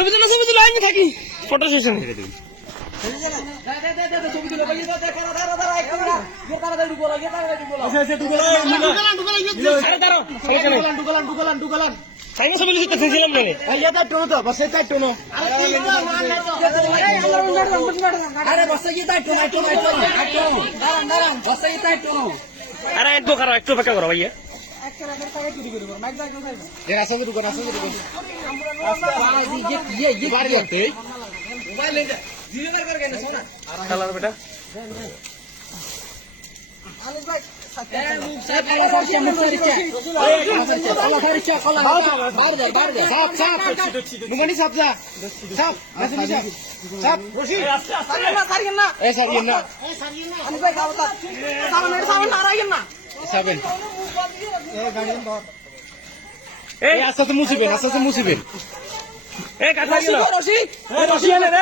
ছবি তুলো আমি থাকি ফটো সেশন ছবি ছিলাম আরে একটু খারাপ একটু অপেক্ষা করো ভাইয়া বেটা আস্তে আস্তে মুছিবেন এই কাটা গেল রশি এনে রে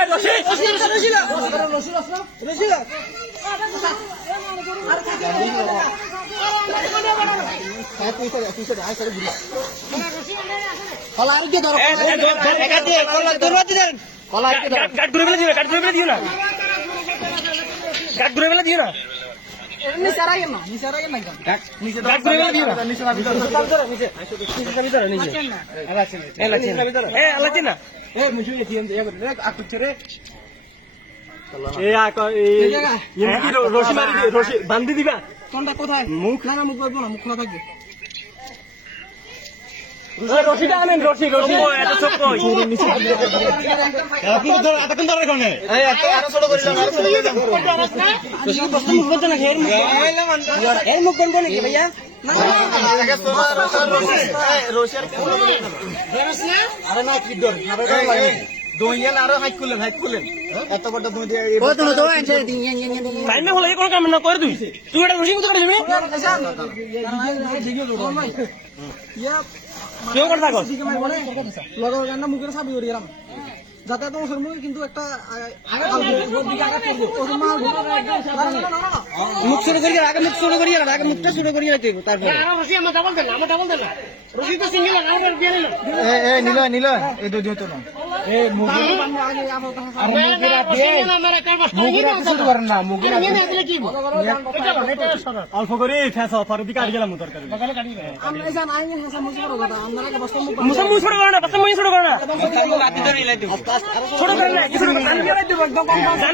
রশি বান্ধি দিবা কোনটা কোথায় মুখ না মুখ বলবো না মুখ খোলা থাকবে রশিটা আনেন রশি এত ছোট মুখ বলবো নাকি ভাইয়া আরো হাইট করলেন এত বড় টাইমে হলে কোন কাম না করে তুই এটা রশি কোথায় যাবি কেউ করে থাকো মুখের সাবি করি যাতে তোমার মুখে কিন্তু একটা মুখ শুরু করি আগে মুখ শুরু করি আগে মুখটা শুরু করি তারপরে নিল এই দুই তো না অল্প করে দিকে আট গেলাম তরকারি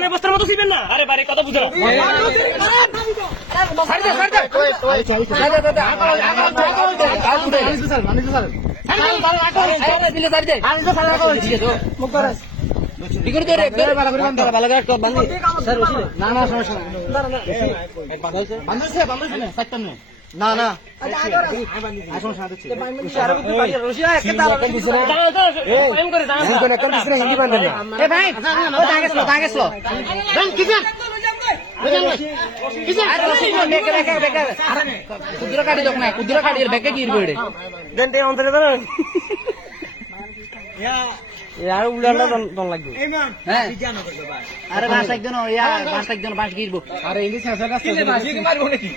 বস্তার মতো ছিবেন না আরে বারে কথা বুঝো না না কুদুরা কাটি দেখ না কুদুরা কাটি বেকে কি ইরবে দেনতে অন্তরে দাঁড়ান यार उड़ाला don লাগবে হ্যাঁ আরে বাস একজন বাস গিরবো আরে ইংলিশ ভাষা কাজ করতে বাস কি মারবো নাকি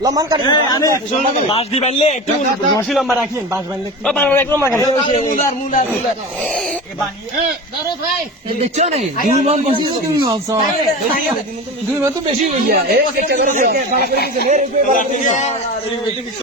লম্বান কাটি বাস দি বানলে একটু রশি লম্বা রাখেন বাস বানলে একদম মুলার এ বানিয়ে ধরো ভাই দেখছো না দুই মান বেশি তুমি মানছো দুই মান তো বেশি হইয়া